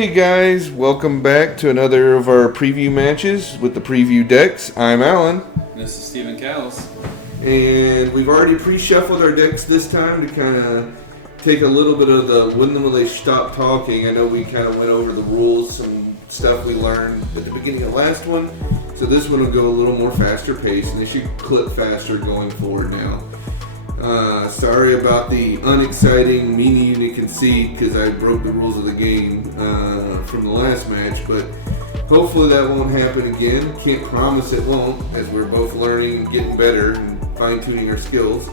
Hey guys, welcome back to another of our preview matches with the preview decks. I'm Alan. This is Stephen Kells. And we've already pre-shuffled our decks this time to kind of take a little bit of the when will they stop talking. I know we kind of went over the rules, some stuff we learned at the beginning of the last one. So this one will go a little more faster paced and they should clip faster going forward now. Sorry about the unexciting mini unit conceit because I broke the rules of the game from the last match, but hopefully that won't happen again. Can't promise it won't, as we're both learning and getting better and fine-tuning our skills.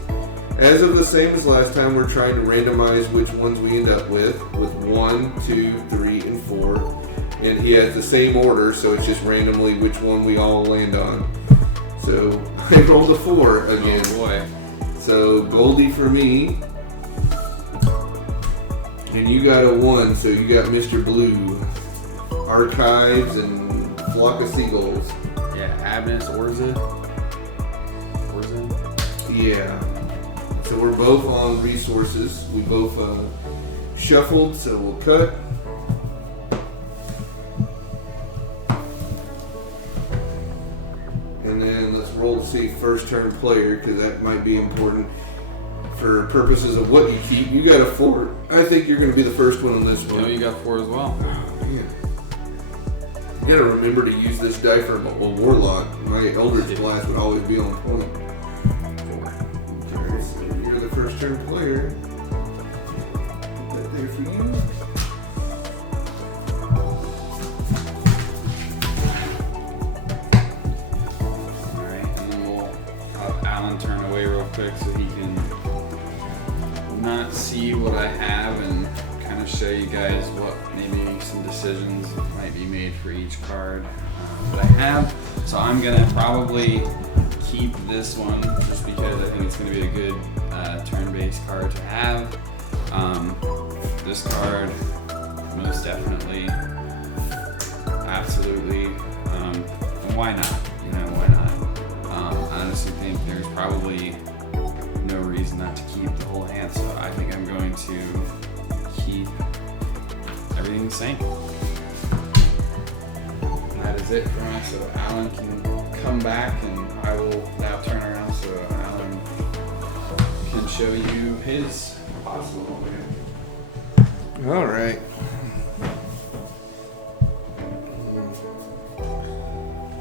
As of the same as last time, we're trying to randomize which ones we end up with 1, 2, 3, and 4. And he has the same order, so it's just randomly which one we all land on. So I rolled a 4 again. Oh boy. So Goldie for me, and you got a 1, so you got Mr. Blue, Archives, and Flock of Seagulls. Yeah, Abnus, Orza. Yeah. So we're both on resources. We both shuffled, so we'll cut. And then let's roll to see first turn player, because that might be important for purposes of what you keep. You got a 4. I think you're going to be the first one on this one. No, you got 4 as well. Man. You got to remember to use this die for a Warlock. My Eldritch Blast would always be on point. 4. Okay, so you're the first turn player. Put that there for you. Turn away real quick so he can not see what I have and kind of show you guys what maybe some decisions might be made for each card that I have. So I'm gonna probably keep this one just because I think it's gonna be a good turn-based card to have. This card, most definitely, absolutely, why not? You know, why not? I honestly think there's probably no reason not to keep the whole hand, so I think I'm going to keep everything the same. And that is it for us, so Alan can come back and I will now turn around so Alan can show you his possible hand. All right.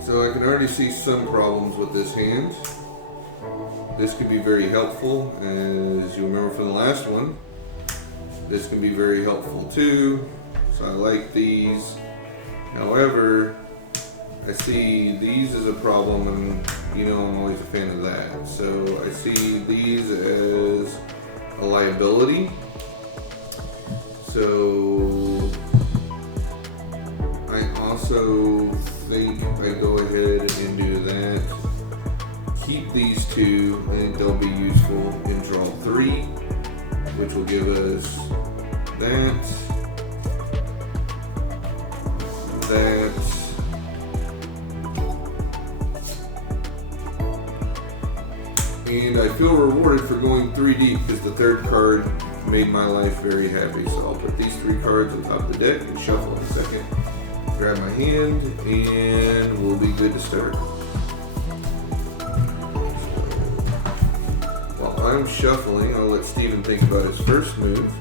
So I can already see some problems with this hand. This could be very helpful, as you remember from the last one. This can be very helpful too, so I like these. However, I see these as a problem, and you know I'm always a fan of that. So I see these as a liability. So I also think I go ahead and do that. Keep these 2, and they'll be useful in draw 3, which will give us that, and I feel rewarded for going 3 deep because the third card made my life very happy. So I'll put these 3 cards on top of the deck and shuffle in a second. Grab my hand, and we'll be good to start. While I'm shuffling, I'll let Steven think about his first move.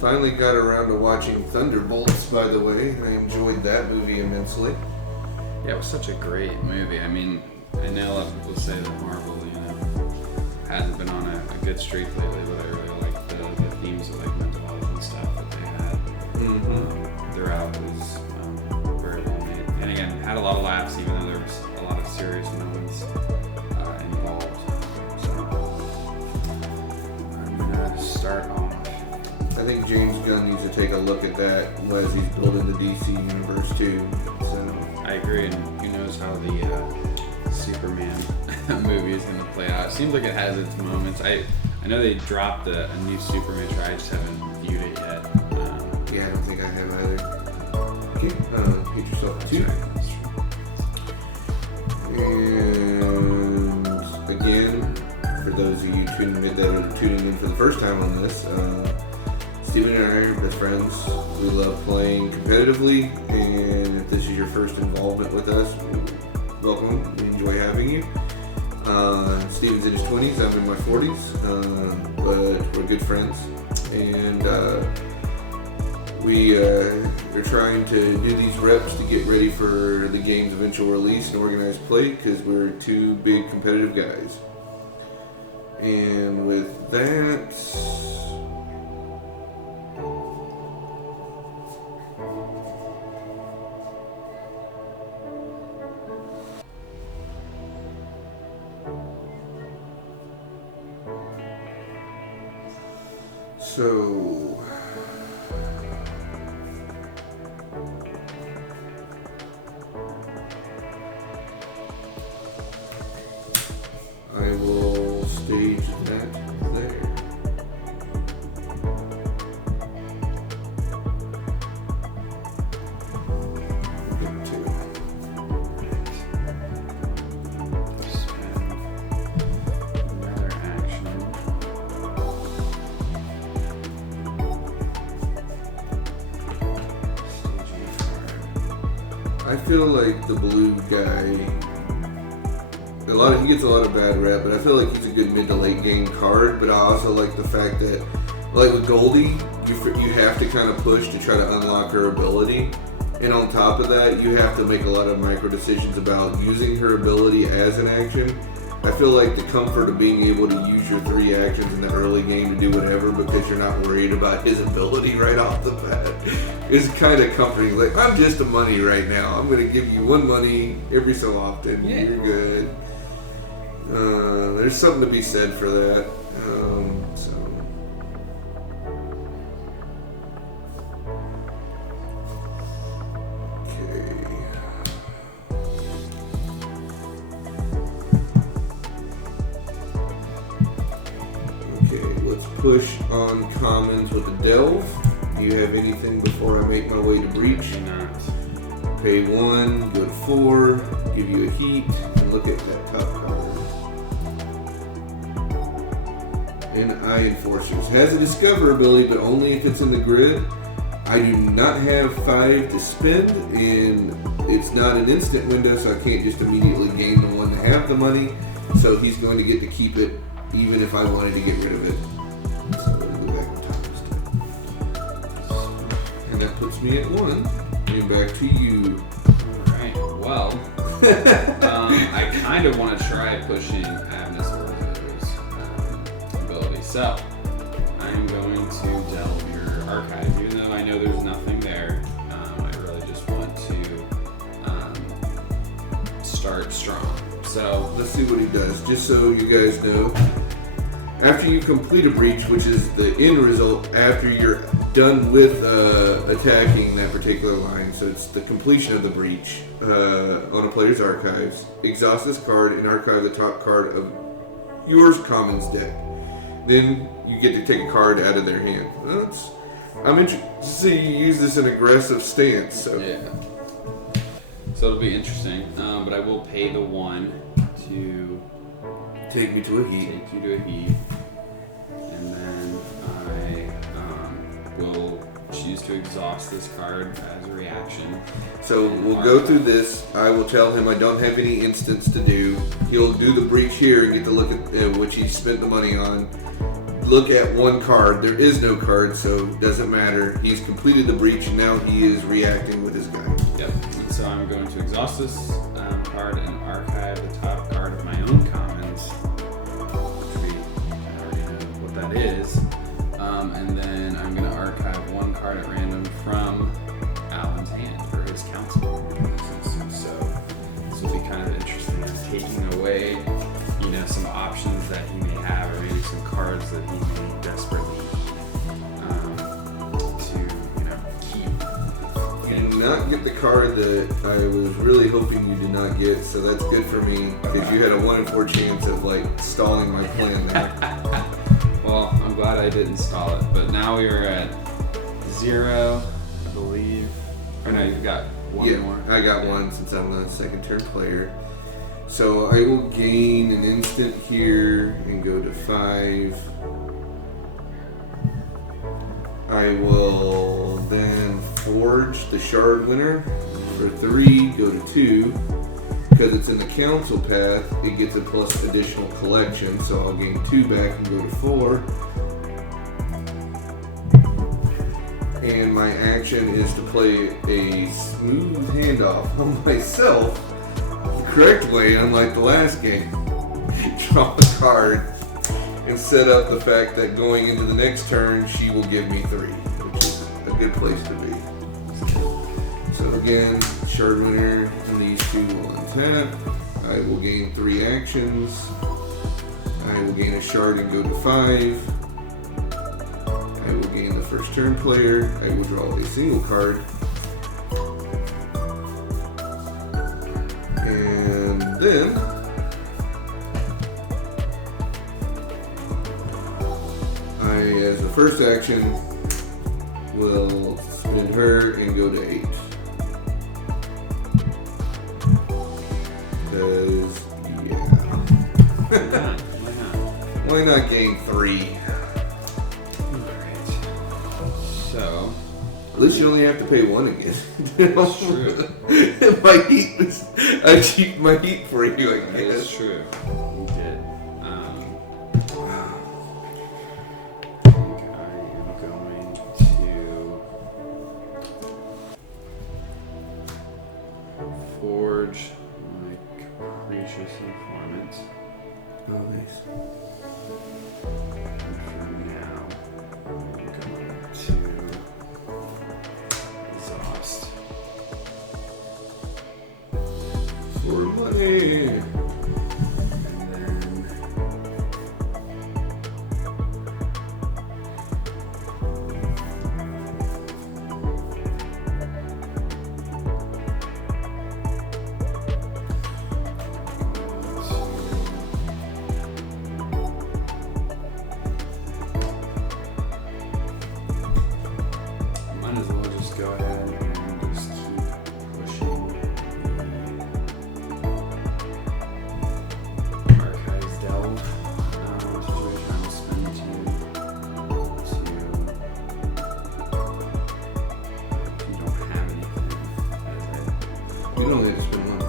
Finally got around to watching Thunderbolts, by the way. I enjoyed that movie immensely. Yeah, it was such a great movie. I mean, I know a lot of people say that Marvel, you know, hasn't been on a good streak lately, but I really like the themes of like mental health and stuff that they had throughout. It was very well made. And again, had a lot of laughs, even though there was a lot of serious moments involved. So I'm gonna start off. I think James Gunn needs to take a look at that as he's building the DC universe too. So I agree, and who knows how the Superman movie is going to play out. It seems like it has its moments. I know they dropped a new Super Miniature. I just haven't viewed it yet. Yeah, I don't think I have either. Okay, hit yourself a 2. That's right. And again, for those of you that are tuning in for the first time on this, Steven and I are best friends. We love playing competitively, and if this is your first involvement with us, welcome. We enjoy having you. Steven's in his 20s, I'm in my 40s, but we're good friends, and we are trying to do these reps to get ready for the game's eventual release and organized play, because we're 2 big competitive guys. And with that, so I will stage that there. Get to Another action. I feel like the blue guy, he gets a lot of bad rep, but I feel like he's a good mid to late game card. But I also like the fact that, like with Goldie, you have to kind of push to try to unlock her ability, and on top of that, you have to make a lot of micro decisions about using her ability as an action. I feel like the comfort of being able to use your 3 actions in the early game to do whatever because you're not worried about his ability right off the bat is kind of comforting. Like, I'm just a money right now. I'm going to give you 1 money every so often. Yeah. You're good. There's something to be said for that. Push on commons with a delve. Do you have anything before I make my way to breach? Not. Pay 1, go to 4, give you a heat, and look at that top card. And Eye Enforcers. Has a discover ability, but only if it's in the grid. I do not have 5 to spend, and it's not an instant window, so I can't just immediately gain the one to have the money. So he's going to get to keep it, even if I wanted to get rid of it. So I'm going to go back to top this time. And that puts me at 1. And back to you. Alright, well, I kind of want to try pushing Agnes Orzo's ability. So, I'm going to delve your archive, even though I know there's nothing there. I really just want to start strong. So, Let's see what he does, just so you guys know. After you complete a breach, which is the end result after you're done with attacking that particular line, so it's the completion of the breach on a player's archives, exhaust this card and archive the top card of yours commons deck. Then you get to take a card out of their hand. I'm interested to see you use this in aggressive stance. So. yeah. So it'll be interesting, but I will pay the 1 to Take me to a heat. take you to a heat, and then I will choose to exhaust this card as a reaction. So we'll go through this. I will tell him I don't have any instants to do. He'll do the breach here and get to look at which he spent the money on. Look at 1 card. There is no card, so it doesn't matter. He's completed the breach, and now he is reacting with his guy. Yep. And so I'm going to exhaust this card and archive the top card of my own commons, which we already know what that is. And then I'm going to archive 1 card at random from Alan's hand for his council. So this will be kind of interesting, taking away, some options that he may have, or maybe some cards that he may desperately to keep. You did not get the card that I was really hoping you did not get, so that's good for me because you had a 1 in 4 chance of stalling my plan there. Well, I'm glad I did install it. But now we are at 0, I believe. Or no, you've got one more. I got one since I'm the second turn player. So I will gain an instant here and go to 5. I will then forge the shard winner for 3, go to 2. Because it's in the council path, it gets a plus additional collection, so I'll gain 2 back and go to 4. And my action is to play a smooth handoff on myself the correct way, unlike the last game. Draw a card and set up the fact that going into the next turn, she will give me 3, which is a good place to be. So again, shard winner and these 2 will untap. I will gain 3 actions. I will gain a shard and go to 5. I will gain the first turn player. I will draw a single card. And then I, as the first action, will spin her and go to 8. Because, yeah. Why not gain 3? Alright. So. At least you only have to pay 1 again. That's true. I cheaped my heat for you, I guess. That's true. You did. I think I am going to forge my capricious informant. Oh, nice. And for now, I'm going to exhaust. For money. And then might as well just go ahead and just keep pushing the Archives Delve situation. I'm spend 2 to if you don't have anything You don't have to spend 1.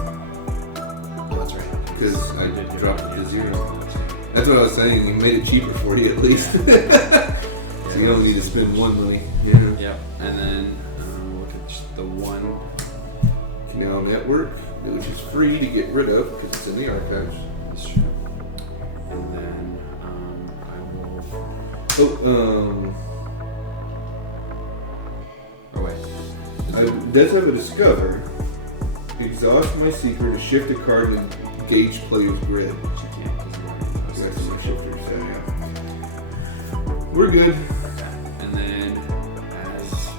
oh, that's right. Because I did dropped it to it. 0. That's what I was saying. You made it cheaper for you at least. So you don't need to spend 1 money. Yeah. Yep. And then look at just the 1. Canal Network, which is free to get rid of because it's in the archives. That's true. And then I will. Oh wait. It does have a discover. Exhaust my secret to shift a card and gauge player's grid. She can't because you already That's posted. my shifter, so yeah. We're good. Okay. And then as a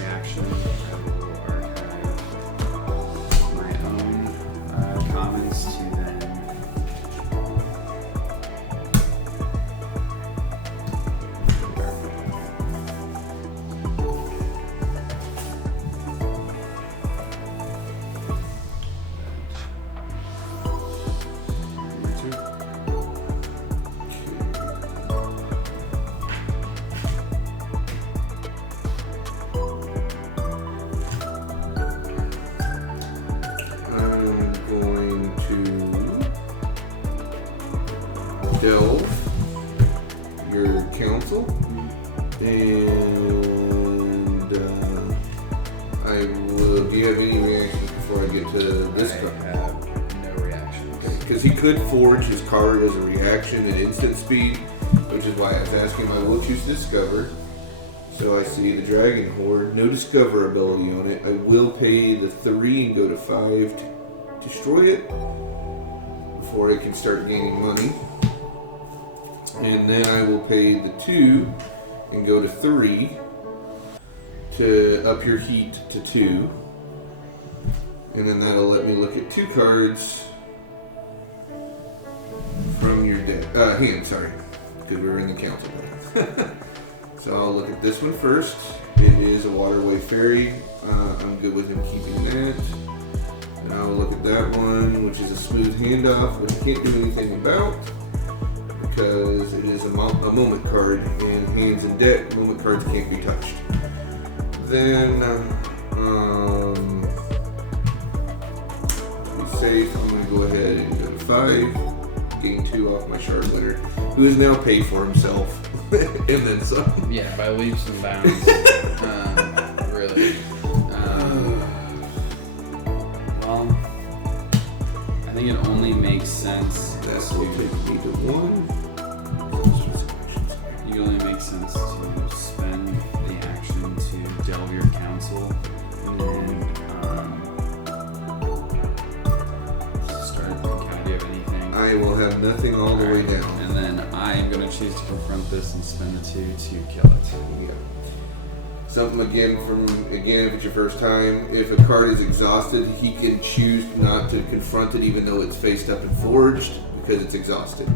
reaction, I will archive my own comments to then. Number 2. I'm going to delve your council, and I will. Do you have any reactions before I get to this card? I have no reactions. Because he could forge his card as a reaction at instant speed, which is why I was asking him. I will choose Discover. So I see the Dragon Horde, no Discover ability on it. I will pay the 3 and go to 5 to destroy it before I can start gaining money. And then I will pay the 2 and go to 3 to up your heat to 2. And then that'll let me look at 2 cards from your hand, sorry. because we were in the council building. So I'll look at this one first. It is a waterway ferry. I'm good with him keeping that. And I'll look at that one, which is a smooth handoff, which I can't do anything about because it is a moment card, and hands and deck, moment cards can't be touched. Then, to be safe, I'm going to go ahead and go to 5, gain 2 off my shard winner, who has now paid for himself, and then some. Yeah, by leaps and bounds. Really. Well, I think it only makes sense. That will take me to 1. It only makes sense to spend the action to delve your council, and then start the count. Do you have anything? I will have nothing all the way down. And then I am going to choose to confront this and spend the 2 to kill it. Yeah. Something if it's your first time, if a card is exhausted, he can choose not to confront it even though it's faced up and forged because it's exhausted.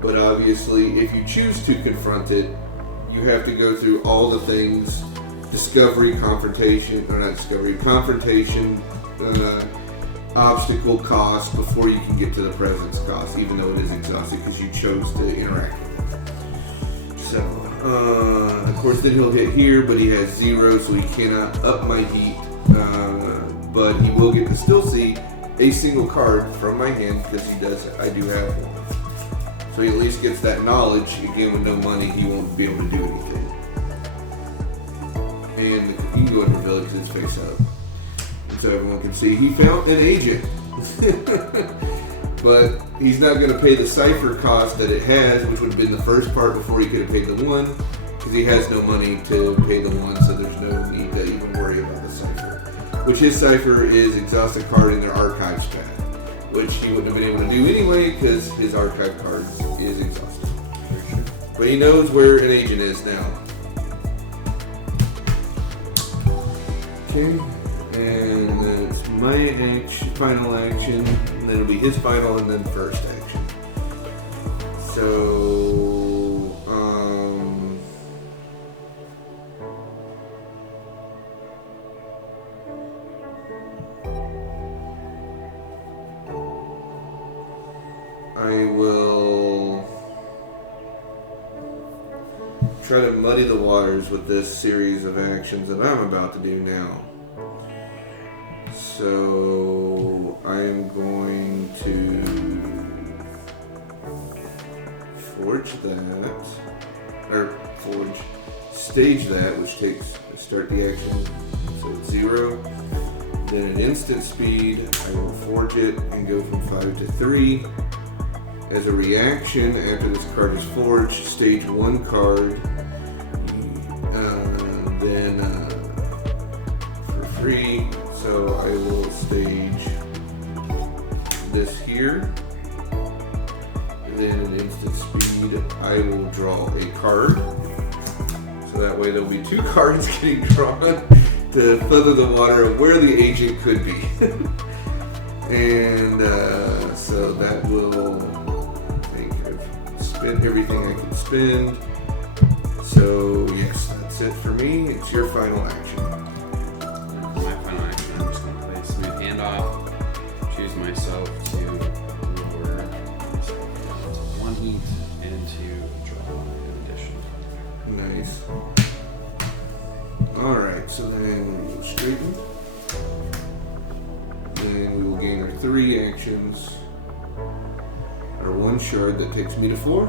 But obviously, if you choose to confront it, you have to go through all the things, confrontation, obstacle cost before you can get to the presence cost, even though it is exhausted because you chose to interact with it. So, of course, then he'll hit here, but he has 0, so he cannot up my heat. But he will get to still see a single card from my hand because I do have one. So he at least gets that knowledge. Again, with no money, he won't be able to do anything. And you can go and reveal it to his face up. And so everyone can see he found an agent. But he's not going to pay the cipher cost that it has, which would have been the first part before he could have paid the 1, because he has no money to pay the 1, so there's no need to even worry about the cipher. Which his cipher is exhaust a card in their archives path, which he wouldn't have been able to do anyway because his archive card is exhausted. But he knows where an agent is now. Okay, and then it's my final action, and then it'll be his final and then first action. So, I will try to muddy the waters with this series of actions that I'm about to do now. So I'm going to stage that, which takes, start the action, so it's 0. Then at instant speed, I will forge it and go from 5 to 3. As a reaction, after this card is forged, stage 1 card, then for free, so I will stage this here. And then at instant speed, I will draw a card. So that way there'll be 2 cards getting drawn to feather the water of where the agent could be. And so that will make I've spent everything I can spend. So yes, that's it for me. It's your final action. My final action, I'm just going to play a smooth handoff, choose myself to lower myself to 1 heat and to draw in addition. Nice. Alright, so then we will straighten. Then we will gain our 3 actions. Our 1 shard that takes me to 4.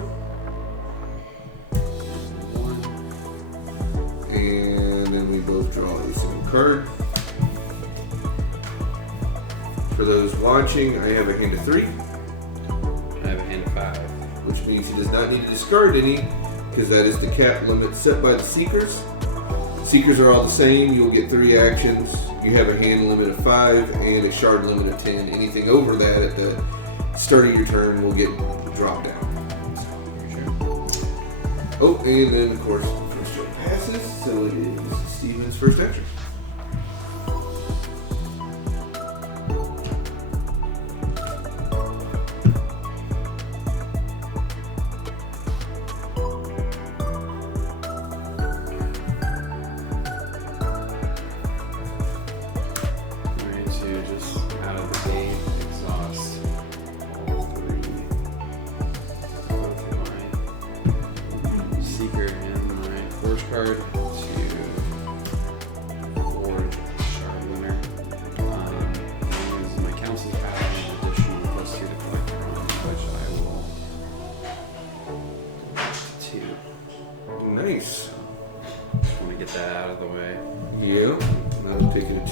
And then we both draw a single card. For those watching, I have a hand of 3. I have a hand of 5. Which means he does not need to discard any, because that is the cap limit set by the Seekers. Seekers are all the same. You'll get 3 actions. You have a hand limit of 5 and a shard limit of 10. Anything over that at the start of your turn will get dropped down. Oh, and then of course, first shard passes, so it is Steven's first action.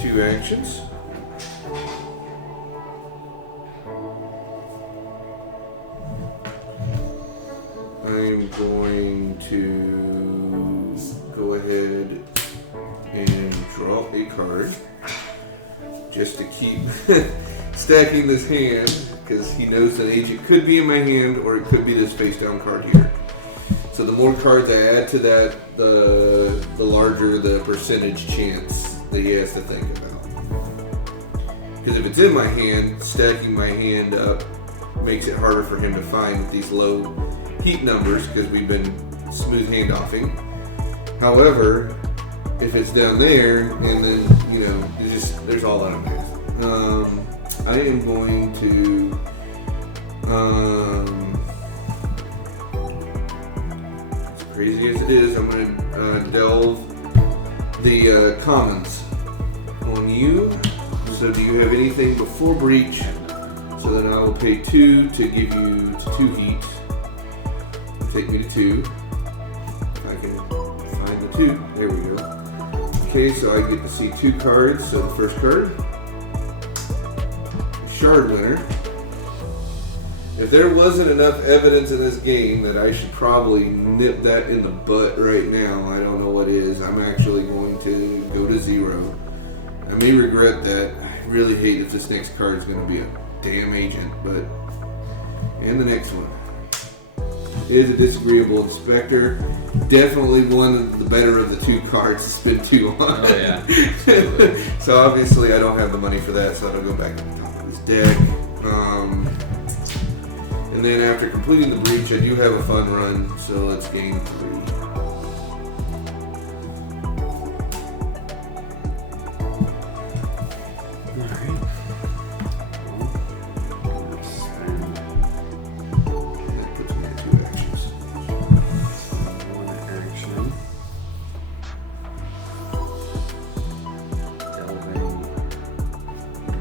2 actions. I'm going to go ahead and draw a card just to keep stacking this hand, because he knows that agent could be in my hand or it could be this face down card here. So the more cards I add to that, the larger the percentage chance that he has to think about. Because if it's in my hand, stacking my hand up makes it harder for him to find with these low heat numbers, because we've been smooth handoffing. However, if it's down there, and then, you know, there's all that math. I am going to as crazy as it is, I'm going to delve the commons on you. So do you have anything before breach? So then I will pay 2 to give you 2 heat. Take me to 2. If I can find the 2. There we go. Okay, so I get to see 2 cards. So the first card, Shard Winner. If there wasn't enough evidence in this game that I should probably nip that in the butt right now, I don't know what is. I'm actually going to go to 0. I may regret that. I really hate if this next card is going to be a damn agent, but... And the next one is a Disagreeable Inspector. Definitely one of the better of the 2 cards to spend 2 on. Oh yeah. So obviously I don't have the money for that, so I'll go back to the top of this deck. And then after completing the breach, I do have a fun run, so let's gain 3. Alright. That puts me at 2 actions. 1 action. Delving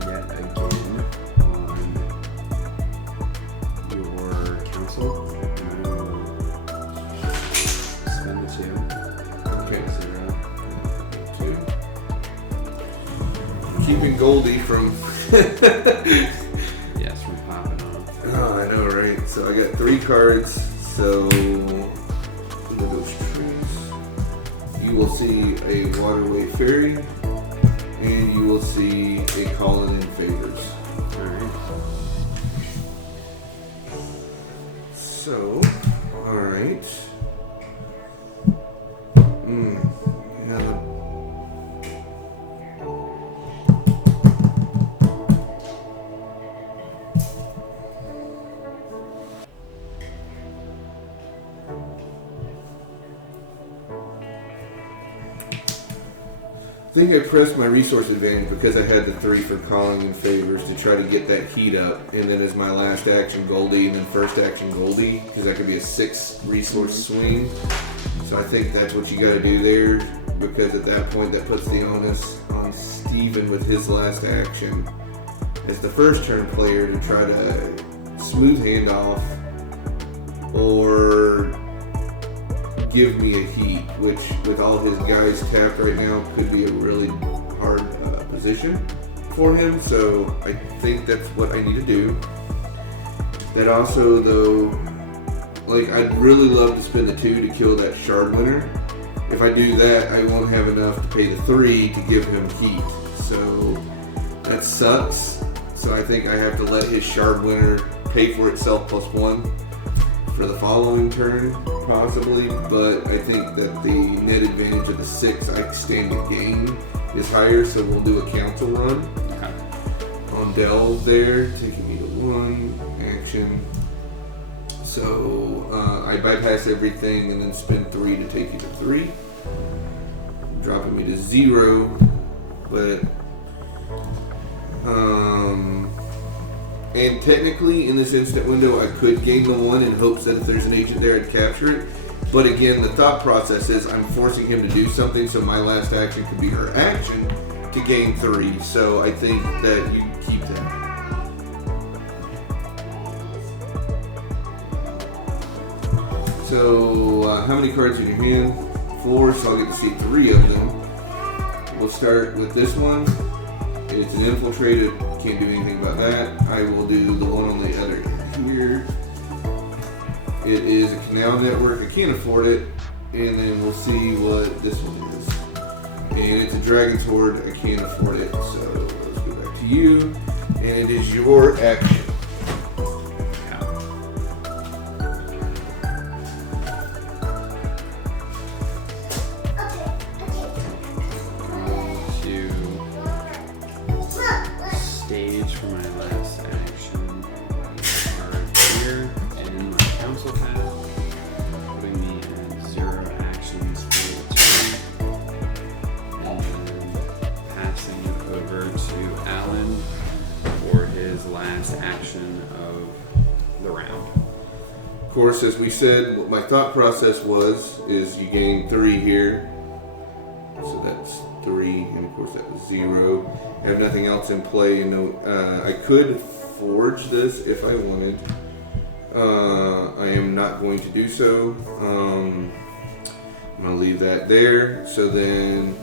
yet again on your council. Spend the 2. Okay. 0. 2. Keeping Goldie from... Yes, from popping off. Oh, I know, right? So I got 3 cards, so... Look at those trees. You will see a Waterway Fairy, and you will see a Calling in Favors. Alright. So, alright. Yeah. I think I pressed my resource advantage because I had the 3 for Calling in Favors to try to get that heat up, and then as my last action Goldie, and then first action Goldie, because that could be a 6 resource swing. So I think that's what you got to do there, because at that point that puts the onus on Steven with his last action as the first turn player to try to smooth handoff or give me a heat, which with all his guys tapped right now could be a really hard position for him. So I think that's what I need to do. That also, though, like, I'd really love to spend the 2 to kill that Shard Winner. If I do that, I won't have enough to pay the 3 to give him heat. So that sucks. So I think I have to let his Shard Winner pay for itself +1 for the following turn, possibly. But I think that the net advantage of the 6 I stand to gain is higher, so we'll do a council run on Delve there, taking me to 1 action. So I bypass everything and then spend 3 to take you to 3, dropping me to 0. But and technically in this instant window I could gain the 1 in hopes that if there's an agent there I'd capture it. But again, the thought process is I'm forcing him to do something, so my last action could be her action to gain 3. So I think that you keep that. So how many cards in your hand? 4, so I'll get to see 3 of them. We'll start with this one. It's an infiltrated, can't do anything about that. I will do the one on the other here. It is a canal network, I can't afford it. And then we'll see what this one is. And it's a dragon's horde, I can't afford it. So let's go back to you. And it is your action. Stage for my last action are here in my council path, putting me at 0 actions for the turn, and then passing it over to Alan for his last action of the round. Of course, as we said, what my thought process is you gain 3 here. So that's 3, and of course that was 0. I have nothing else in play. I could forge this if I wanted. I am not going to do so. I'm going to leave that there. So then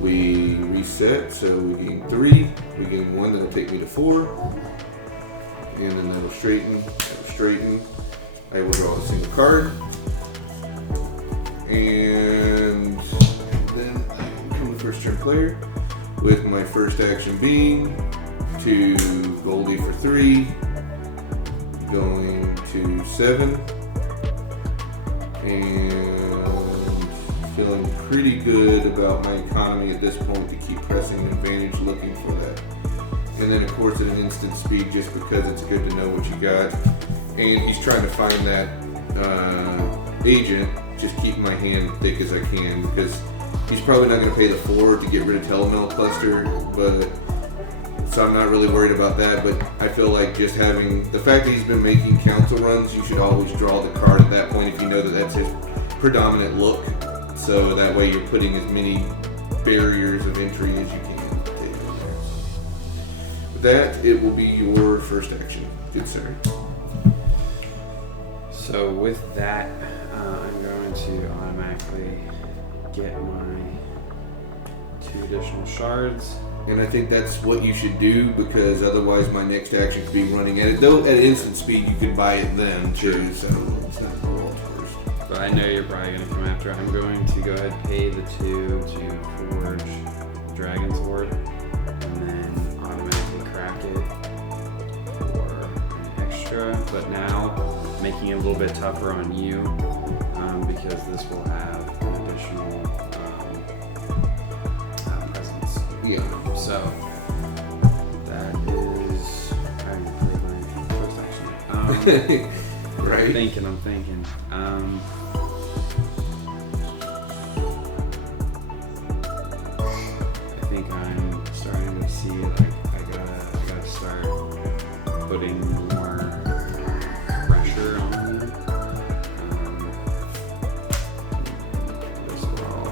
we reset. So we gain 3. We gain 1. That'll take me to 4. And then that'll straighten. I will draw a single card. And then I become the first turn player. With my first action being to Goldie for 3, going to 7, and feeling pretty good about my economy at this point to keep pressing advantage, looking for that. And then of course at an instant speed, just because it's good to know what you got. And he's trying to find that agent, just keep my hand thick as I can, because he's probably not going to pay the 4 to get rid of Telemail Cluster, but so I'm not really worried about that. But I feel like just having the fact that he's been making council runs, you should always draw the card at that point if you know that that's his predominant look. So that way you're putting as many barriers of entry as you can to take in there. With that, it will be your first action. Good sir. So with that, I'm going to automatically get my 2 additional shards. And I think that's what you should do, because otherwise my next action could be running at it. Though at instant speed you can buy it then too, so it's not the world's worst. But I know you're probably going to come after. I'm going to go ahead and pay the 2 to forge Dragon's Horde, and then automatically crack it for an extra. But now making it a little bit tougher on you, because this will have an additional presence. Yeah. So that is I haven't played my first action. Right. I'm thinking. I think I'm starting to see like I gotta start putting more pressure on you. As well.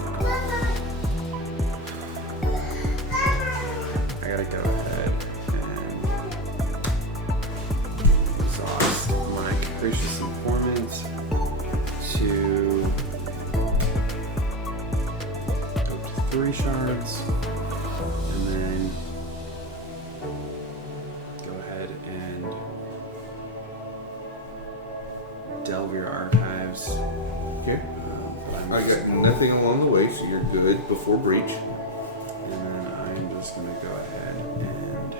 I gotta go ahead and exhaust my capricious informant to go to 3 shards, and then go ahead and delve your archives. Okay. I got nothing along the way, so you're good before breach. And then I'm just going to go ahead and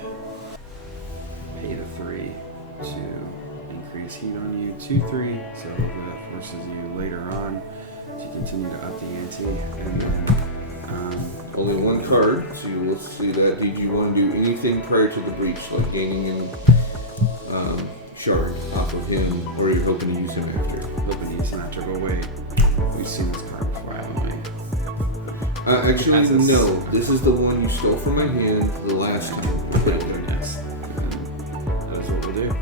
pay the 3 to increase heat on you to 3, so hopefully that forces you later on to continue to up the ante. And then Only 1 card, so let's see that. Did you want to do anything prior to the breach, like gaining an shard off of him, or are you hoping to use him after? hoping to use him after. But wait, we've seen this card before, haven't we? Actually, That's this- no. This is the one you stole from my hand the last time. Yes. That is what we'll do.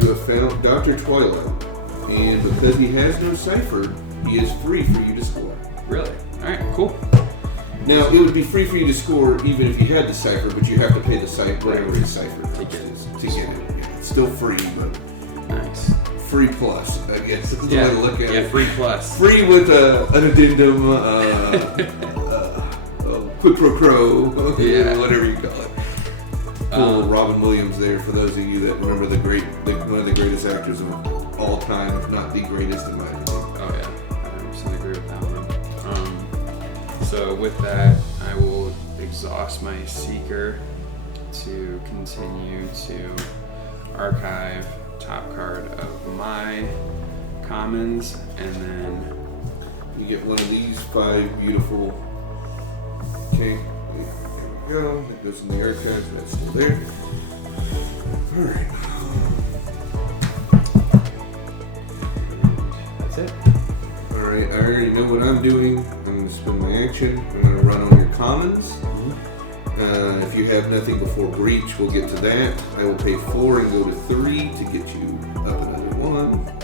You have found Dr. Twilight, and because he has no cipher, he is free for you to score. Really? Alright, cool. Now, it would be free for you to score even if you had the cipher, but you have to pay the cipher, whatever his cipher To get is, to get it. Yeah, it's still free, but Nice. free plus, I guess. That's the way to look at it. Free plus. Free with an addendum. Quid pro quo, Yeah. whatever you call it. Cool, Robin Williams there, for those of you that remember one of the greatest actors of all time, if not the greatest in my opinion. Oh yeah, I 100% agree with that one. So with that, I will exhaust my seeker to continue to archive top card of my commons, and then You get one of these 5 beautiful. Okay, there we go. That goes in the archives. That's still there. All right. that's it. All right. I already know what I'm doing. I'm going to spend my action. I'm going to run on your commons. If you have nothing before breach, we'll get to that. I will pay 4 and go to 3 to get you up another 1.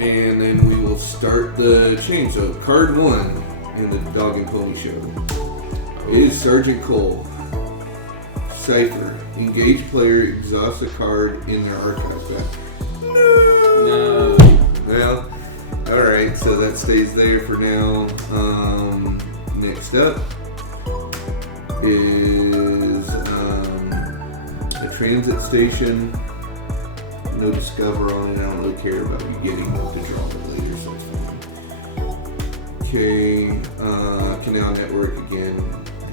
And then we will start the chain. So card 1 in the Dog and Pony Show is Sergeant Cole. Cipher. Engaged player exhausts a card in their archive back. No. Well, alright, so that stays there for now. Next up is a transit station. No discover on it. I don't really care about you getting to draw it later, so it's fine. Okay, Canal Network again.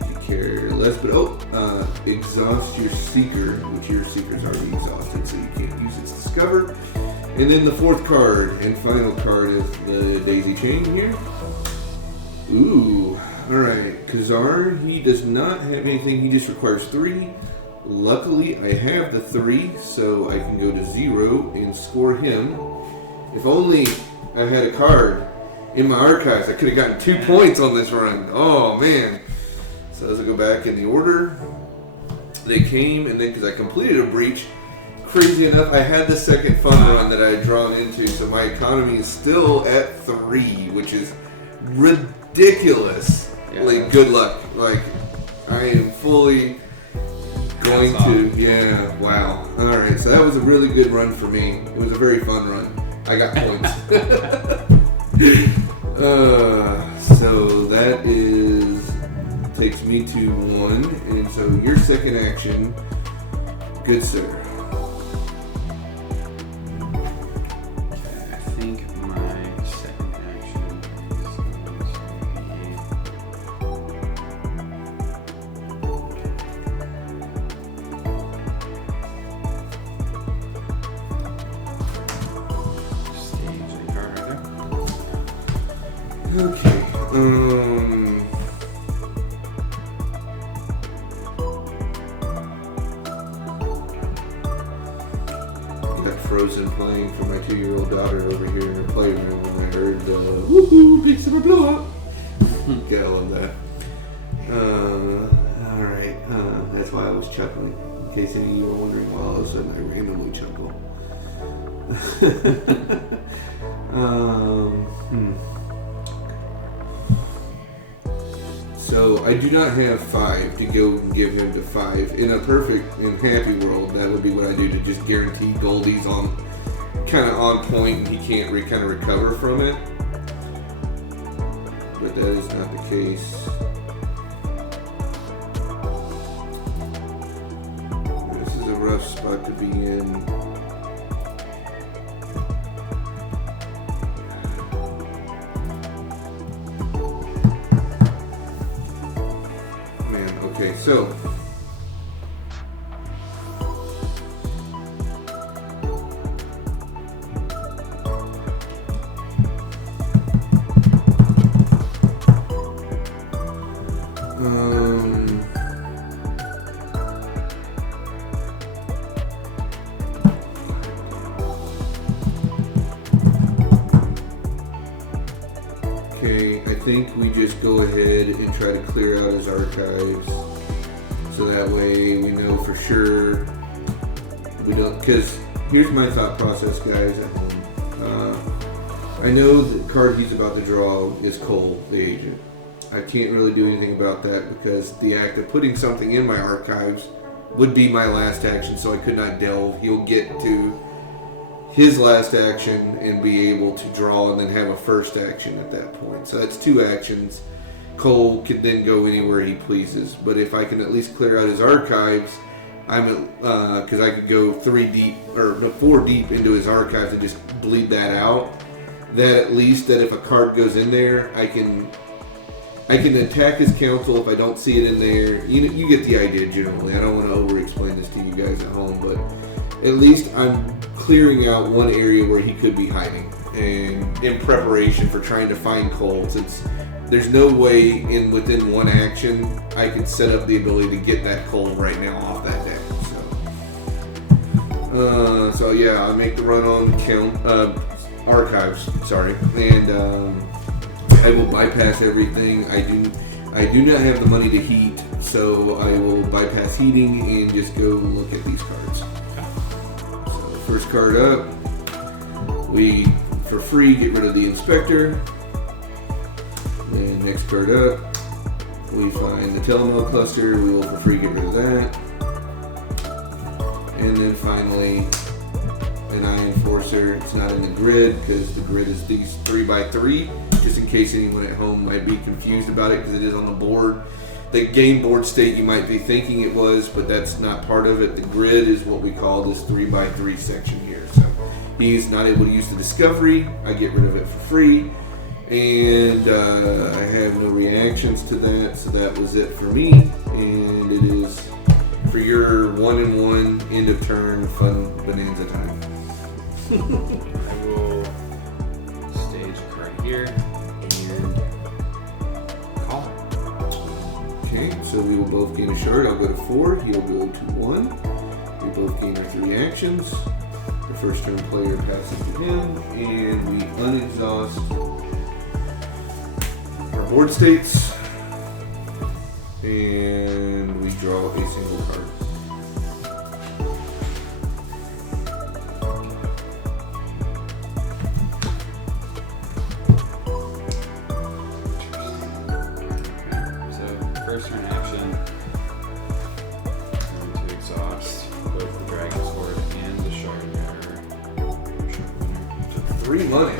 You care less, but exhaust your seeker, which your seeker's already exhausted, so you can't use its discover. And then the 4th card and final card is the daisy chain here. Ooh, alright. Kazar, he does not have anything, he just requires 3. Luckily, I have the 3, so I can go to 0 and score him. If only I had a card in my archives, I could have gotten 2 points on this run. Oh, man. So as I go back in the order, they came, and then because I completed a breach, crazy enough, I had the second fun run that I had drawn into, so my economy is still at 3, which is ridiculous. Yeah. Like, good luck. Like, I am fully going to, yeah, wow. Alright, so that was a really good run for me. It was a very fun run. I got points. So that takes me to 1, and so your second action, good sir. I think my second action is going to be stage a card right there. Okay, got Frozen playing for my 2-year-old daughter over here in her playroom, and I heard woohoo, big summer blowout. Okay, I love that. Alright, that's why I was chuckling. In case any of you were wondering why all of a sudden I randomly chuckle. So I do not have 5 to go and give him to 5. In a perfect and happy world, that would be what I do to just guarantee Goldie's on kind of on point and he can't kind of recover from it. But that is not the case. This is a rough spot to be in. Okay, so okay, I think we just go ahead and try to clear out his archives. So that way we know for sure we don't, because here's my thought process, guys, at home. I know the card he's about to draw is Cole, the agent. I can't really do anything about that because the act of putting something in my archives would be my last action, so I could not delve. He'll get to his last action and be able to draw and then have a first action at that point. So that's 2 actions. Cole could then go anywhere he pleases. But if I can at least clear out his archives, because I could go 4 deep into his archives and just bleed that out. That at least that if a card goes in there, I can attack his council if I don't see it in there. You get the idea generally. I don't want to over-explain this to you guys at home, but at least I'm clearing out one area where he could be hiding, and in preparation for trying to find Cole, since there's no way within one action I could set up the ability to get that Cole right now off that deck. So yeah, I make the run on archives. Sorry, and I will bypass everything. I do not have the money to heat, so I will bypass heating and just go look at these cards. So first card up, we for free get rid of the inspector. And next card up, we find the Telemail cluster. We will for free get rid of that. And then finally, an Eye Enforcer. It's not in the grid because the grid is these 3x3. Just in case anyone at home might be confused about it, because it is on the board. The game board state you might be thinking it was, but that's not part of it. The grid is what we call this 3x3 section here. So he's not able to use the discovery. I get rid of it for free. And I have no reactions to that, so that was it for me. And it is for your 1-in-1 end of turn fun bonanza time. I will stage a card here and call. Okay, so we will both gain a shard. I'll go to 4. He'll go to 1. We both gain our 3 actions. The first turn player passes to him, and we unexhaust our board states, and we draw a single card. So first turn action, I'm going to exhaust both the Dragon Sword and the Shard Bearer. So 3 money.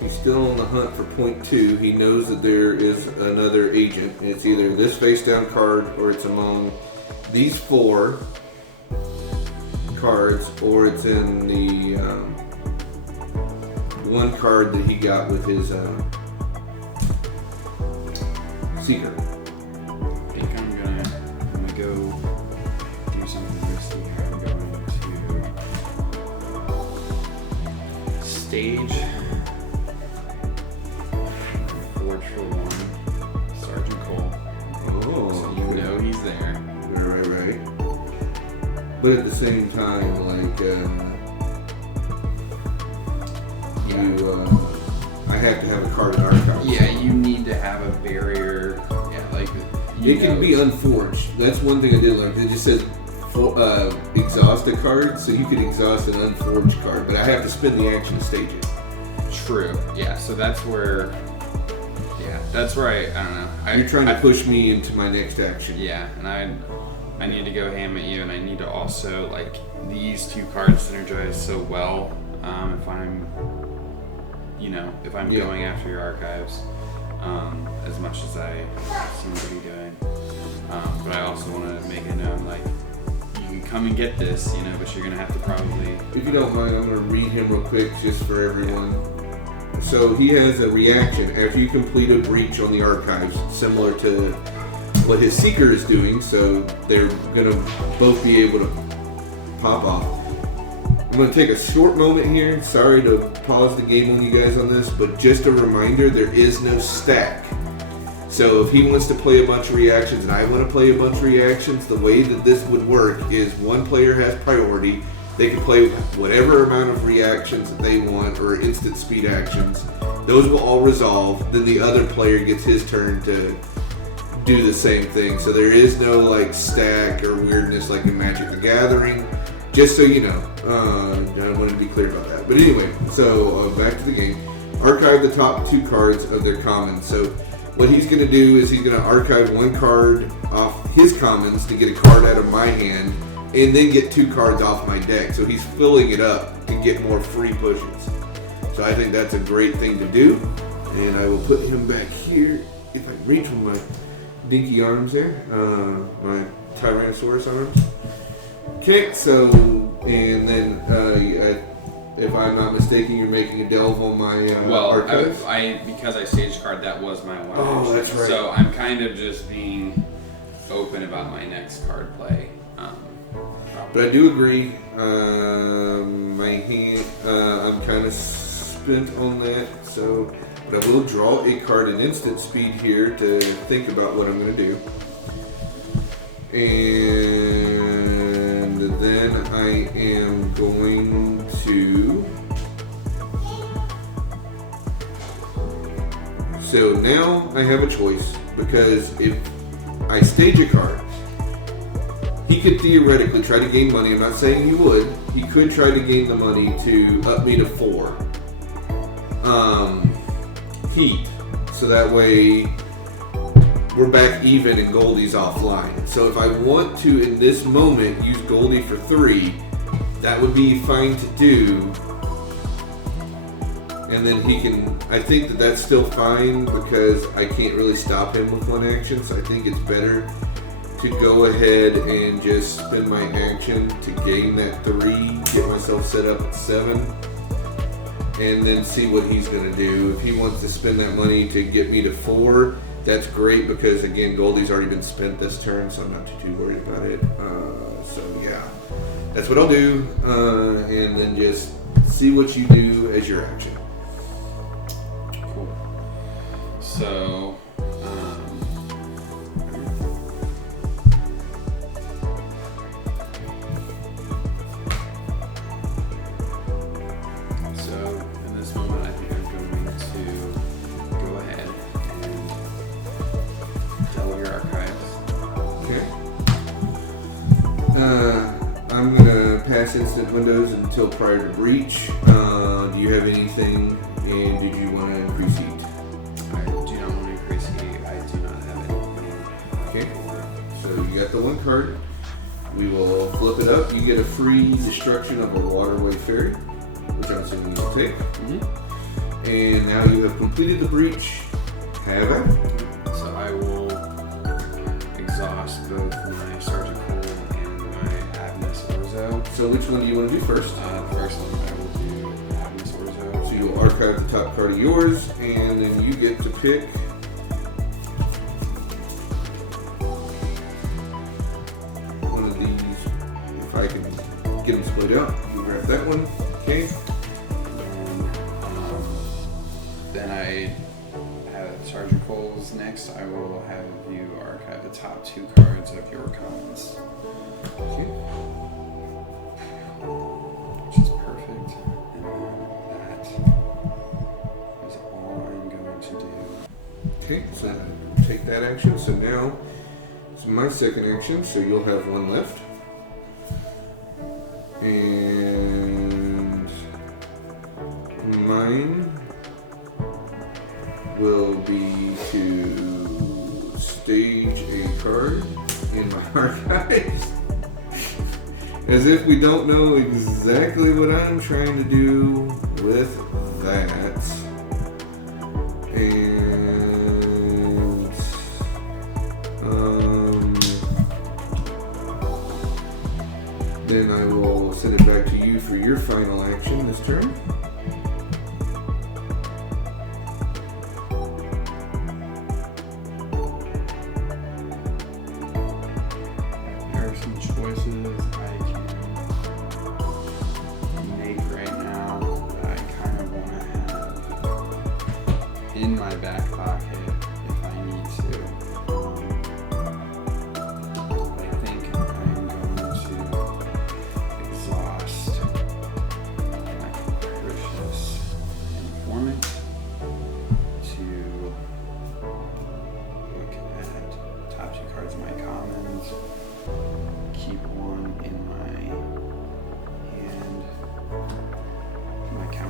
He's still on the hunt for point 2. He knows that there is another agent. It's either this face down card or it's among these 4 cards, or it's in the one card that he got with his Seeker. I think I'm gonna go do something risky here. I'm going to stage Forge for 1 Sergeant Cole. Oh, So you know he's there. Right. But at the same time, like, I have to have a card in archive. Yeah, you need to have a barrier. Yeah, like It can be unforged. That's one thing I did like. It just says exhaust a card, so you could exhaust an unforged card, but I have to spend the action to stage it. True. Yeah. So that's where. Yeah, that's where I don't know. You're trying to push me into my next action. Yeah, and I need to go ham at you, and I need to also like these 2 cards synergize so well. If I'm going after your archives, as much as I seem to be doing, but I also want to make it known like you can come and get this, but you're gonna have to probably. If you don't mind, I'm gonna read him real quick just for everyone. So he has a reaction after you complete a breach on the archives, similar to what his Seeker is doing, so they're going to both be able to pop off. I'm going to take a short moment here. Sorry to pause the game on you guys on this, but just a reminder, there is no stack. So if he wants to play a bunch of reactions and I want to play a bunch of reactions, the way that this would work is one player has priority. They can play whatever amount of reactions that they want or instant speed actions. Those will all resolve. Then the other player gets his turn to do the same thing. So there is no like stack or weirdness like in Magic the Gathering. Just so you know. I want to be clear about that. But anyway, so back to the game. Archive the top 2 cards of their commons. So what he's going to do is he's going to archive 1 card off his commons to get a card out of my hand, and then get 2 cards off my deck. So he's filling it up to get more free pushes. So I think that's a great thing to do. And I will put him back here, if I can reach with my dinky arms there. My Tyrannosaurus arms. Okay, so, and then, if I'm not mistaken, you're making a delve on my archive? Because I staged card, that was my one. Oh, that's right. So I'm kind of just being open about my next card play. But I do agree. My hand, I'm kind of spent on that. So, but I will draw a card in instant speed here to think about what I'm going to do. And then I am going to. So now I have a choice, because if I stage a card, he could theoretically try to gain money. I'm not saying he would. He could try to gain the money to up me to 4 heat. So that way we're back even and Goldie's offline. So if I want to, in this moment, use Goldie for 3, that would be fine to do. And then he can, I think that that's still fine because I can't really stop him with one action. So I think it's better to go ahead and just spend my action to gain that 3, get myself set up at 7, and then see what he's going to do. If he wants to spend that money to get me to 4, that's great because, again, Goldie's already been spent this turn, so I'm not too worried about it. So, yeah, that's what I'll do, and then just see what you do as your action. Cool. So, in this moment, I think I'm going to go ahead and double your archives. Okay. I'm going to pass instant windows until prior to breach. Do you have anything, and did you want to increase heat? I do not want to increase heat. I do not have anything. Okay. So you got the 1 card. We will flip it up. You get a free destruction of a waterway fairy, which I'm assuming you'll take. Mm-hmm. And now you have completed the breach. Have it. So I will exhaust both my Sergeant Cole and my Agnes Orzo. So which one do you want to do first? The first one I will do Agnes Orzo. So you'll archive the top card of yours, and then you get to pick one of these. If I can get them split out, you grab that one. Okay. Then I have Sergeant Cole's next. I will have you archive the top 2 cards of your commons. Okay. Which is perfect. And then that is all I'm going to do. Okay, so take that action. So now it's my second action, so you'll have 1 left. And mine will be to stage a card in my archives. As if we don't know exactly what I'm trying to do with that. And then I will send it back to you for your final action this turn. There are some choices I can make right now that I kind of want to have in my back pocket if I need to.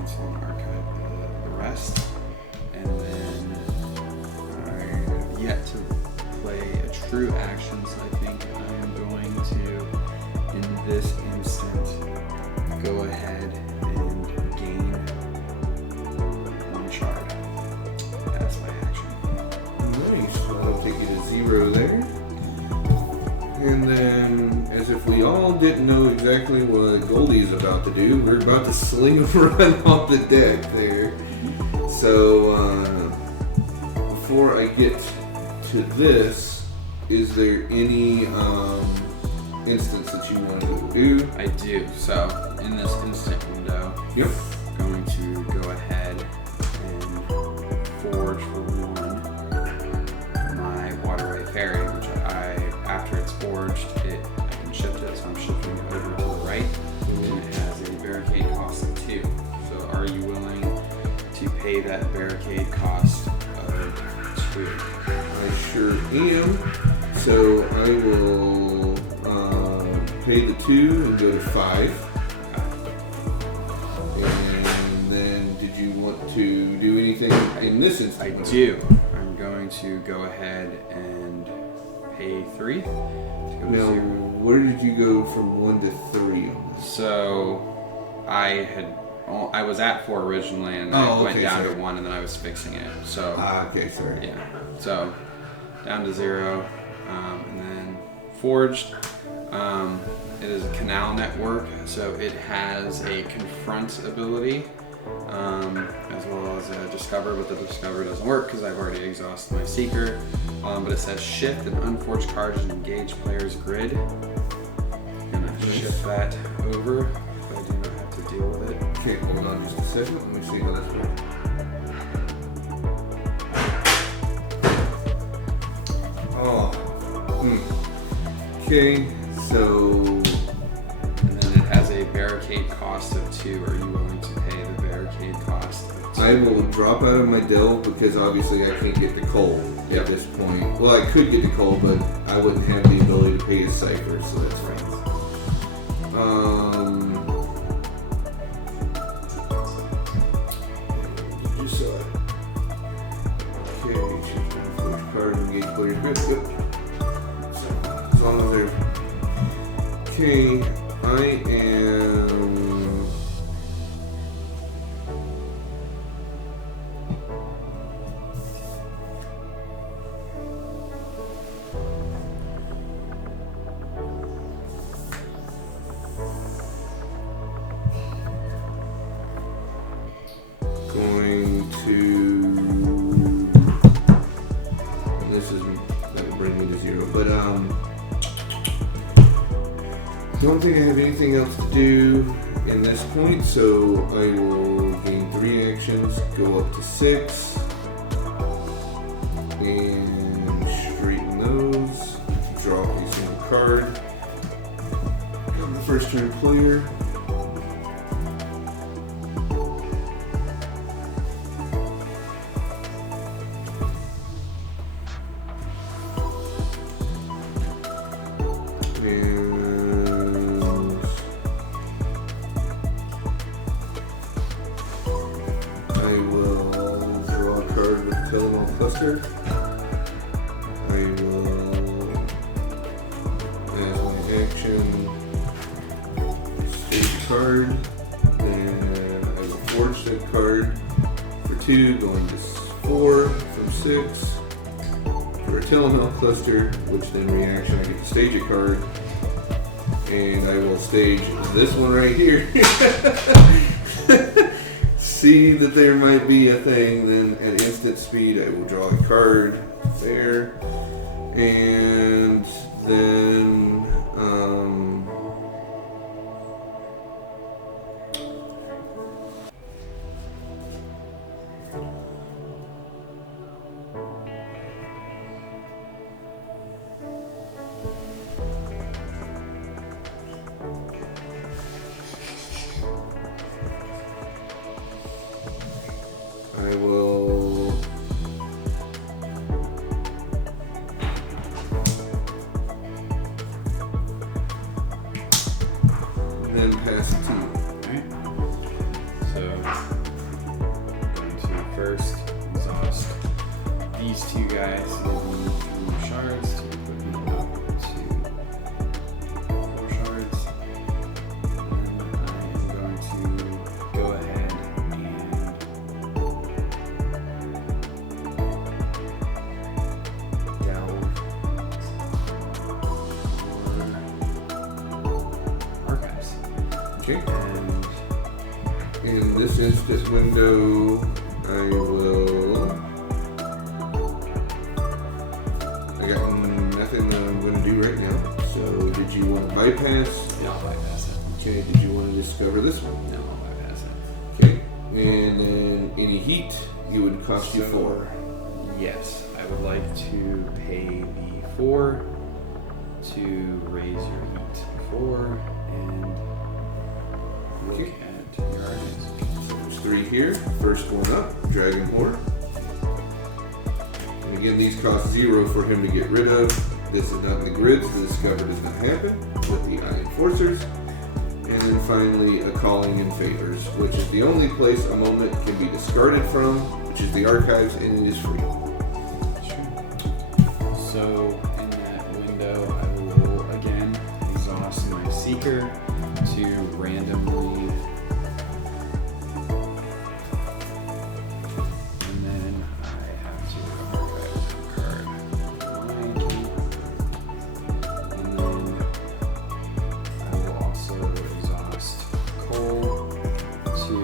cancel and archive the rest. And then I have yet to play a true action, so I think I am going to, in this instant, go ahead and gain 1 shard as my action. Nice. So that'll take you to 0 there. And then, as if we all didn't know exactly what Goldie's about to do, we're about to sling a run off the deck there. So, before I get to this, is there any instance that you want to do? I do. So, in this instant window, Yep. I'm going to go ahead and forge for 1 my Waterway Ferry, which after it's forged, I can shift it, so I'm shifting it over to the right, and it has a barricade cost of 2. So are you willing to pay that barricade cost of 2? I sure am. So I will pay the 2 and go to 5. And then, did you want to do anything in this instance? I do. I'm going to go ahead and pay 3 to go to Now, 0. where did you go from 1 to 3 on this? So I was at 4 originally, and I went down to 1, and then I was fixing it. So okay, sorry. yeah, so down to 0, and then forged. It is a canal network, so it has a confront ability, as well as a discover, but the discover doesn't work because I've already exhausted my seeker. But it says shift an unforged card and engage player's grid. I'm gonna shift that over, but I do not have to deal with it. Okay, hold on just a second. Let me see how that's going. Oh. Okay, so. And then it has a barricade cost of 2. Are you willing to pay the barricade cost of 2? I will drop out of my delve because obviously I can't get the coal at this point. Well, I could get the coal, but I wouldn't have the ability to pay a cipher, so that's right. You just saw it. Okay, shift the first card and engage player's grid. Yep. So, as long as they're. Okay, I am. Going to. That'll bring me to 0, but don't think I have anything else to do in this point, so I will gain 3 actions, go up to 6, and straighten those, draw a single card, I'm the first turn player. Cluster. I will, as my action, stage card, then I will forge that card for 2, going to 4 from 6 for a Telemount cluster, which then reaction I get to stage a card, and I will stage this one right here. See that there might be a thing, then at instant speed I will draw a card there, and then I will first exhaust these two guys, leaving me 2 shards to put me up to 4 shards. And I am going to go ahead and delve for archives. Okay. And In this instant window, I got nothing that I'm going to do right now. So, did you want to bypass? yeah, I'll bypass it. Okay. Did you want to discover this one? No, I'll bypass it. Okay. And then any heat, it would cost you 4. Yes, I would like to pay the 4 to raise your heat 4 and look Okay. at your armies. So there's 3 here. First one up, Dragon Horde. And again, these cost 0 for him to get rid of. This is not in the grid, so the discover does not happen with the Eye Enforcers. And then finally, a Calling in Favors, which is the only place a moment can be discarded from, which is the archives, and it is free. Sure. So in that window, I will again exhaust my Seeker to randomly, and then I have to archive card 9, and then I will also exhaust Coal to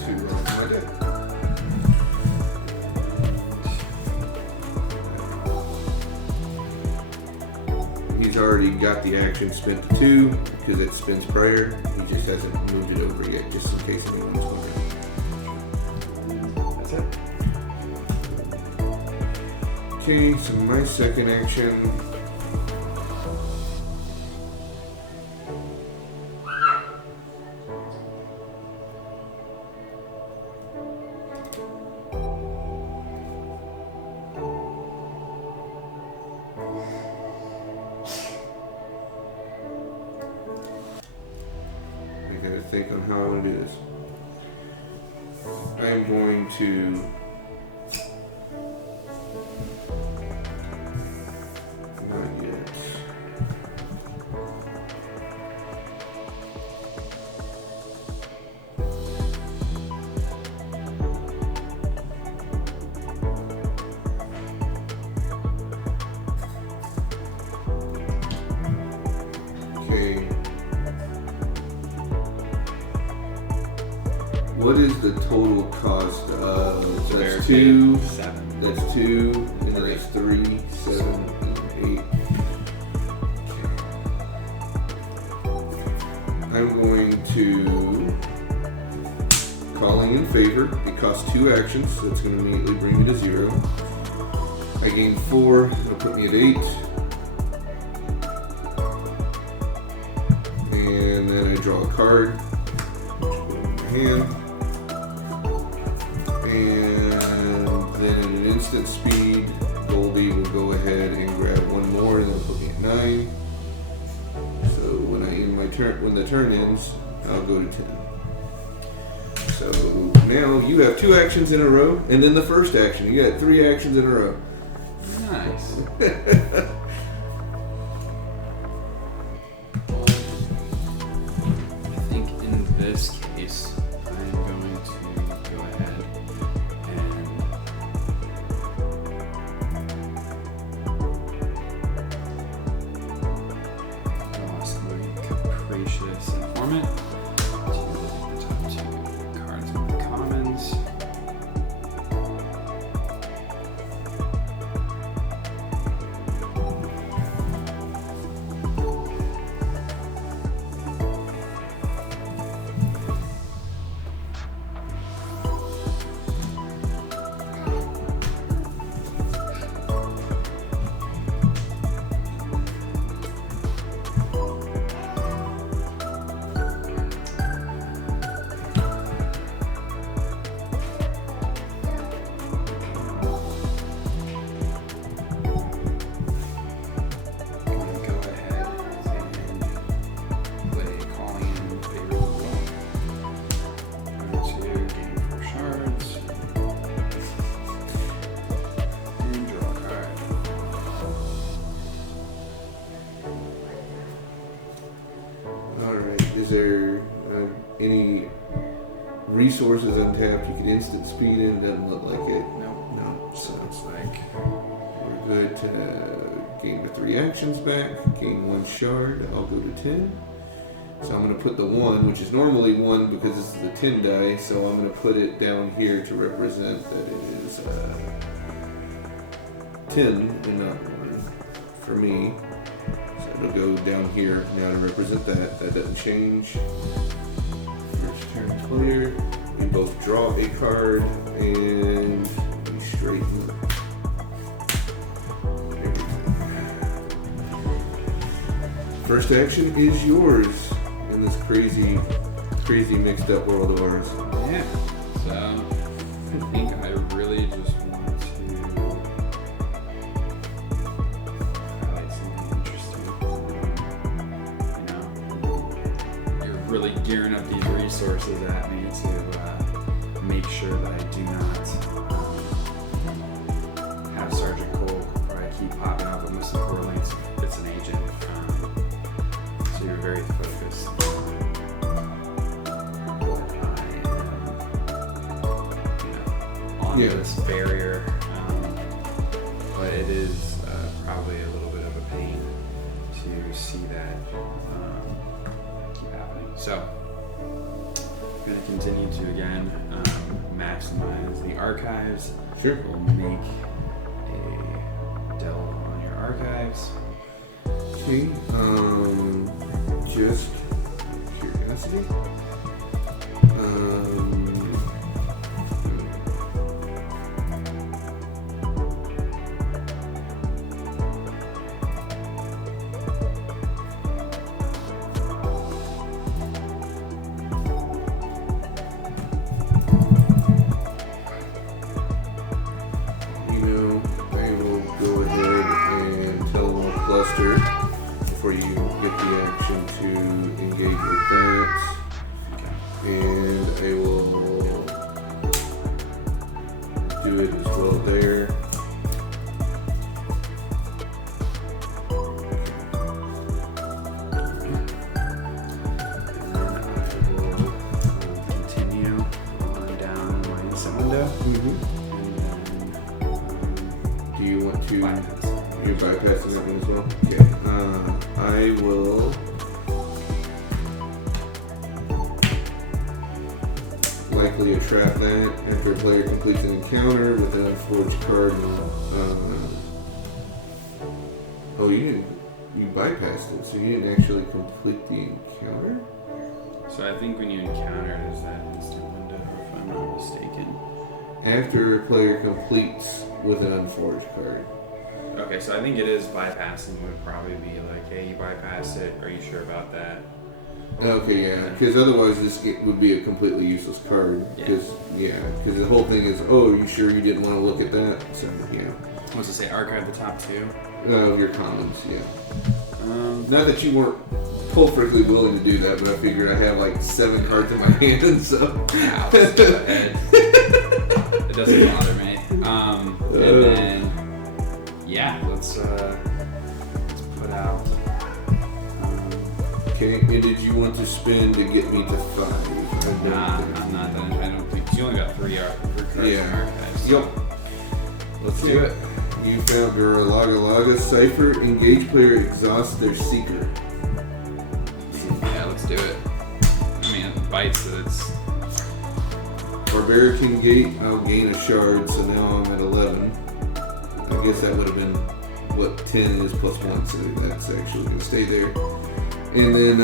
To my deck. He's already got the action spent to 2 because it spins prior. He just hasn't moved it over yet, just in case anyone's wondering. That's it. Okay, so my second action. I gotta think on how I want to do this. I am going to not yet. Okay. What is the total cost of that's 2? 7. That's 2, and then that's 3, 7, and 8. I'm going to Calling in Favor. It costs 2 actions, so it's going to immediately bring me to 0. I gain 4, it'll put me at 8. And then I draw a card, which will go in my hand. And then at an instant speed, Goldie will go ahead and grab 1 more, and that'll put me at 9. So when the turn ends, I'll go to 10. So now you have 2 actions in a row, and then the first action. You got 3 actions in a row. Nice. I think in this case, I'm going to go ahead and lost my capricious informant to look at the top 2 cards of the commons. any resources untapped. You can instant speed in. It doesn't look like it. Nope. No. So it's like We're good to gain the 3 actions back. Gain 1 shard. I'll go to 10. So I'm going to put the 1, which is normally 1 because this is the 10 die. So I'm going to put it down here to represent that it is 10 and not 1 for me. So it'll go down here now to represent that. That doesn't change. First turn player. We both draw a card and we straighten. First action is yours in this crazy mixed up world of ours. yeah. So I think I really just want to highlight something interesting. You're really gearing up these resources at me to make sure that I do not have Sergeant Cole, or I keep popping up, but most importantly, it's an agent. So you're very focused on what I am, on this barrier. But it is probably a little bit of a pain to see that keep happening. So I'm going to continue to again maximize the archives. Sure. We'll make a delve on your archives. Okay. Just curiosity. I will go ahead and tell them to cluster before you get the action to engage with that. And I will do it as well there. And then I will continue on down my instant window. Do you want to? Bypass. You're bypassing that one as well? Okay. I will likely attract that after a player completes an encounter with an unforged card. Oh, you bypassed it, so you didn't actually complete the encounter? So I think when you encounter it is that instant window, if I'm not mistaken. After a player completes with an unforged card. Okay, so I think it is bypassing would probably be like, hey, you bypassed it. Are you sure about that? Okay, yeah, because otherwise this would be a completely useless card. Because the whole thing is, oh, are you sure you didn't want to look at that? So yeah. What's it say? Archive the top 2. Of your commons, yeah. Not that you weren't perfectly willing to do that, but I figured I have like 7 cards in my hand, so. I'll just go ahead. It doesn't bother me. And then, let's put out. Okay, and did you want to spend to get me to 5? Nah, I'm not done. I don't think you only got 3 cards in archives. So. Yep. Let's do it. You found your Laga cipher. Engage player exhausts their seeker. Yeah, let's do it. I mean, it bites, so it's. Barbarian Gate, I'll gain a shard, so now I'm at 11. I guess that would have been what 10 is plus 1, so that's actually going to stay there. And then,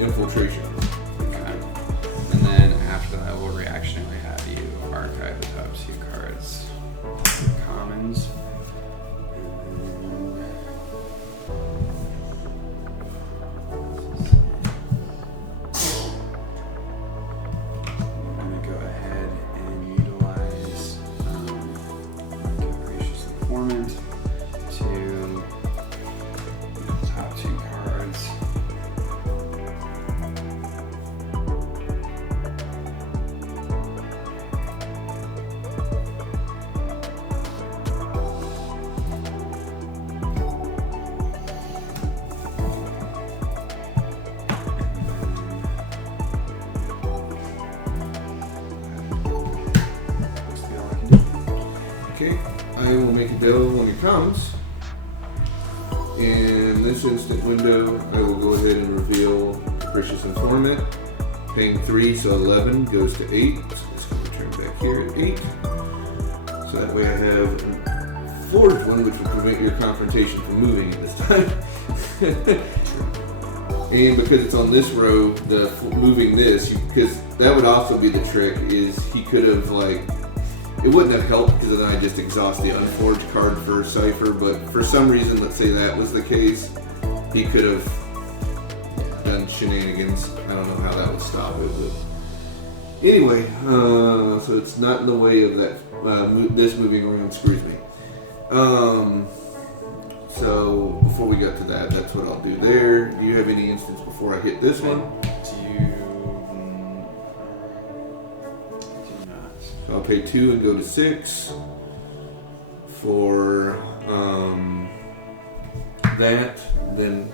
infiltration. Okay. And then after that, we'll reactionary have you archive the top 2 cards, commons. Tell on your comms. In this instant window, I will go ahead and reveal Capricious Informant. Paying 3, so 11 goes to 8. So it's going to return back here at 8. So that way I have a forged one, which will prevent your confrontation from moving at this time. And because it's on this row, moving this, because that would also be the trick, is he could have, like, it wouldn't have helped because then I just exhaust the unforged card for Cypher, but for some reason, let's say that was the case, he could have done shenanigans. I don't know how that would stop it, but anyway, so it's not in the way of that, this moving around screws me. So before we get to that, that's what I'll do there. Do you have any instance before I hit this one? Do not. So I'll pay 2 and go to 6 for that. Then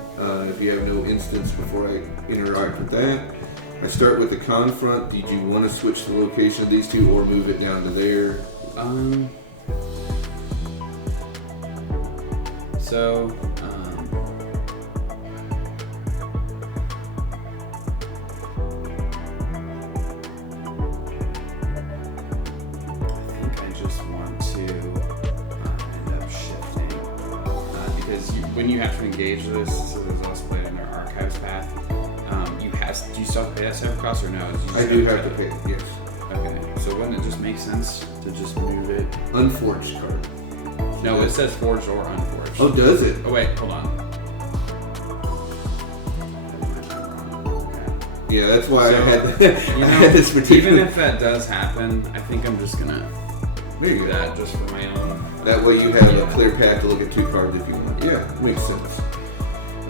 if you have no instance before I interact with that, I start with the confront. Did you want to switch the location of these two or move it down to there? So, I think I just want to end up shifting because when you have to engage this, so there's also played in their archives path. Do you still have to pay that cyber cost or no? I do have to pay it, yes. Okay, so wouldn't it just make sense to just move it? Unforged card. No, it says forged or unforged. Oh, does it? Oh wait, hold on. Okay. Yeah, that's why So, I had You I know, had this particular. even if that does happen, I think I'm just gonna do that just for my own. That way you have a clear path to look at 2 cards if you want. Yeah, makes sense.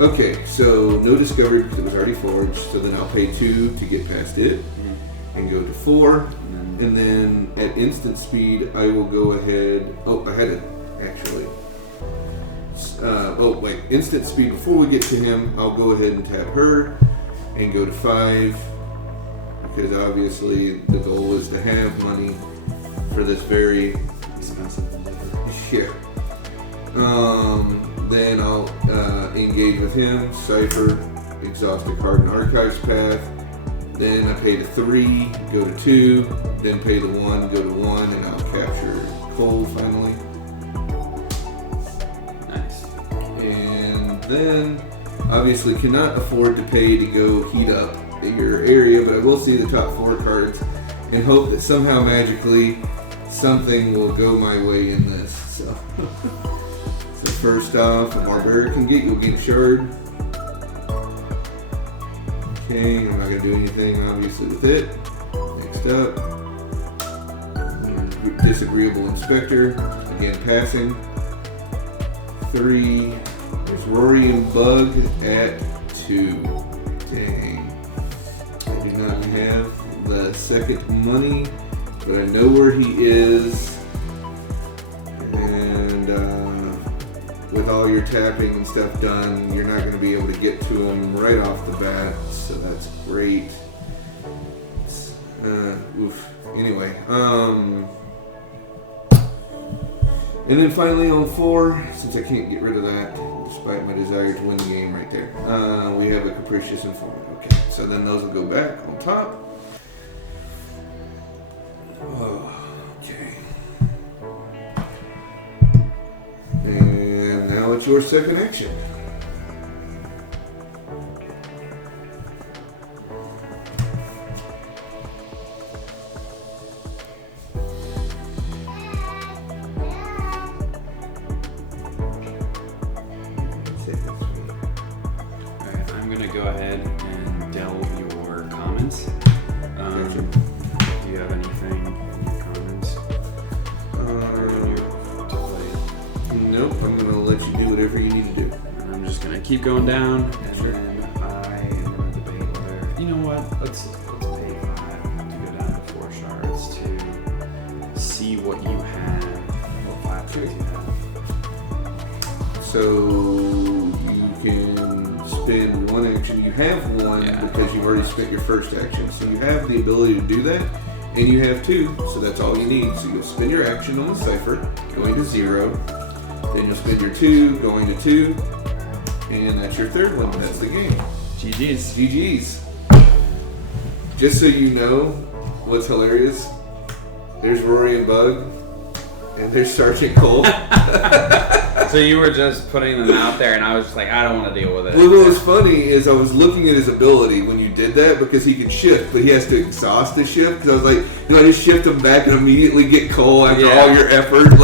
Okay, so no discovery because it was already forged. So then I'll pay 2 to get past it and go to 4. And then at instant speed, I will go ahead. Oh, I had it actually. Instant speed. Before we get to him, I'll go ahead and tap her and go to 5 because obviously the goal is to have money for this very Expensive. yeah. Then I'll engage with him, Cypher, exhaust a card in Archives path. Then I pay the 3, go to 2, then pay the 1, go to 1, and I'll capture Cole finally. Nice. And then obviously cannot afford to pay to go heat up your area, but I will see the top 4 cards and hope that somehow magically something will go my way in this. So. So first off, a Barbarian can get you a Game Shard. Okay, I'm not going to do anything obviously with it. Next up, Disagreeable Inspector, again passing. 3, there's Rory and Bug at 2. Dang. I do not have the second money, but I know where he is. With all your tapping and stuff done, you're not going to be able to get to him right off the bat, so that's great. Anyway, and then finally on 4, since I can't get rid of that, despite my desire to win the game right there, we have a Capricious Informant. Okay, so then those will go back on top. Okay. And now it's your second action. Alright, I'm gonna go ahead and delve your comments. Do you have anything in your comments? Nope, I'm going to let you do whatever you need to do. And I'm just gonna keep going down, and then I am gonna debate whether, you know what, let's pay 5 to go down to 4 shards to see what you have, what 5 cards you have. So you can spend 1 action. You have 1 because you've already spent your first action. So you have the ability to do that, and you have 2, so that's all you need. So you'll spend your action on the Cypher, going to 0. Then you'll spend your 2, going to 2, and that's your third one. That's the game. GG's. GG's. Just so you know, what's hilarious, there's Rory and Bug, and there's Sergeant Cole. So you were just putting them out there, and I was just like, I don't want to deal with it. Well, what was funny is I was looking at his ability when you did that, because he can shift, but he has to exhaust his shift. Because I was like, I just shift him back and immediately get Cole after all your effort.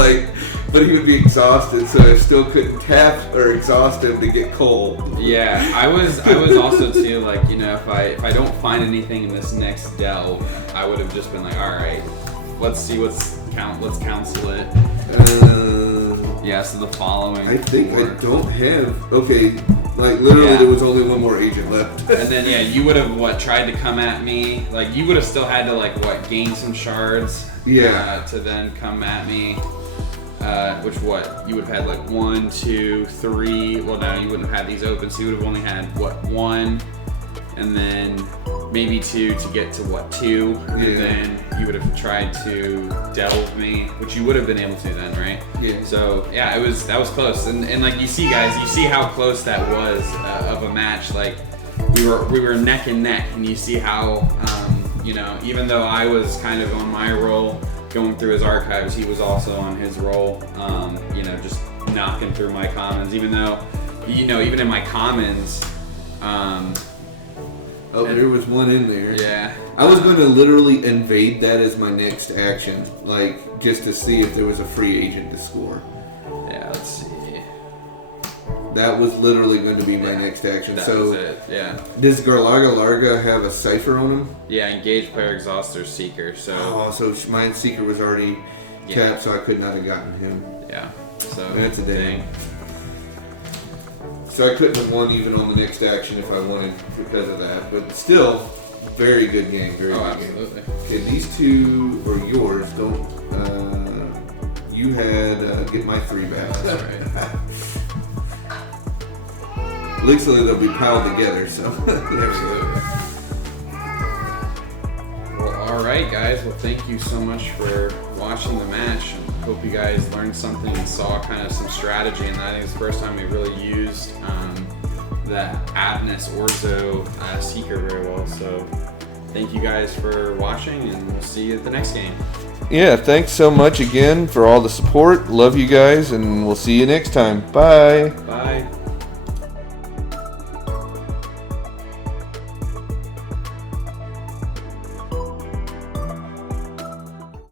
But he would be exhausted, so I still couldn't tap or exhaust him to get Cole. Yeah, I was also too, like, you know, if I don't find anything in this next delve, I would have just been like, all right, let's see let's counsel it. Yeah, so the following. I think I don't have. Okay, literally there was only one more agent left. And then you would have tried to come at me. Like you would have still had to gain some shards. Yeah. To then come at me. You would have had 1, 2, 3. Well, no, you wouldn't have had these open, so you would have only had 1, and then maybe 2 to get to 2, and then you would have tried to delve me, which you would have been able to then, right? Yeah. So that was close, and like you see, guys, you see how close that was of a match. Like we were neck and neck, and you see how even though I was kind of on my roll, going through his archives, he was also on his roll, just knocking through my commons, even though, even in my commons, there was one in there. Yeah. I was going to literally invade that as my next action, just to see if there was a free agent to score. Yeah, let's see. That was literally going to be my next action. That so was it, yeah. Does Garlaga Larga have a cipher on him? Yeah, engage player exhauster seeker. So my seeker was already tapped, so I could not have gotten him. Yeah. So that's a dang. So I couldn't have won even on the next action if I wanted because of that. But still, very good game. Very good absolutely. Game. Okay, these 2 are yours. Don't. You had get my 3 back. That's right. Literally, they'll be piled together, so. Absolutely. Well, alright, guys. Well, thank you so much for watching the match. And hope you guys learned something and saw kind of some strategy. And I think it's the first time we really used that Adness Orzo Seeker very well. So thank you guys for watching, and we'll see you at the next game. Yeah, thanks so much again for all the support. Love you guys, and we'll see you next time. Bye. Bye.